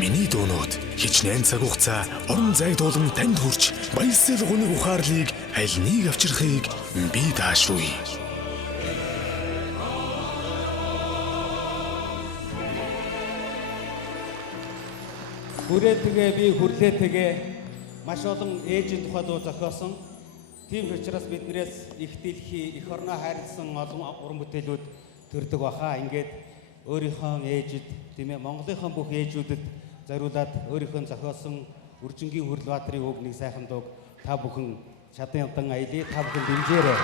Миний дуунууд хичнээн цаг хугацаа орон зайд болон танд хүрч баясгал гуниг ухаарлыг аль нэг авчрахыг би даашгүй. Хүрээтэйгээ би хүрлээтэйгээ маш олон ээжийн тухай дуу зохиосон. Тийм учраас биднээс их дэлхий, их орноо хайрлсан олон уран бүтээлүүд төрдөг баха. Ингээд өөрийнхөө ээжид, тийм ээ, Монголынхон бүх ээжүүдэд зориулаад өөрийнхөө зохиосон Үржингийн Хүрлбаатарын үг нэг сайхан дууг та бүхэн шадандан аялье, та бүхэн дэмжээрэй.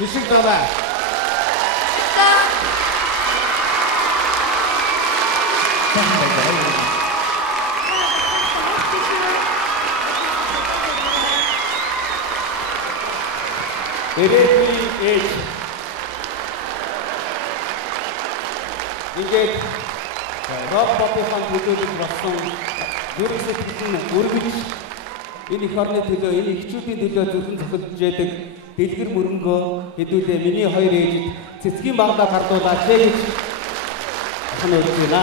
Düşük dala. Ээж ингээд роботын төлөвлөж болсон дөрвөлт өргөж энэ их орны төлөө, энэ эхчүүдийн төлөө зөвхөн зохиолж яадаг дэлгэр мөрөнгөө хэдүүлээ миний хоёр ээжид цэцгийн баглаа хардуулаад чэйж ахнууд байна.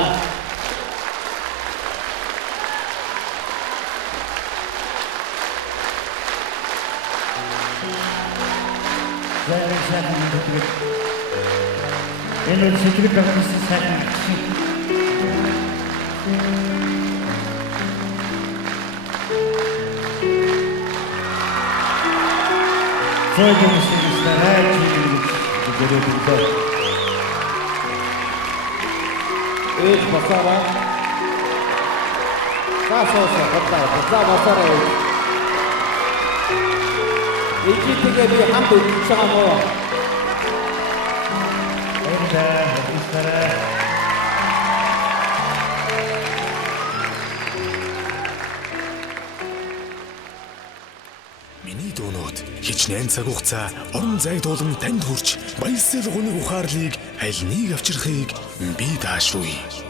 Энэ сэтгэл гомдсон сайн. Зойдон сэтгэлээр жигээр ээж басараа сасоосо хатаа басараа ээжитэйгээ би хамт үлдэж байгаа мó. Миний дуунууд хичнээн цаг хугацаа орон зайдуулан танд хүрч баясгал гуниг ухаарлыг аль нэг авчрахыг би даашруулъя.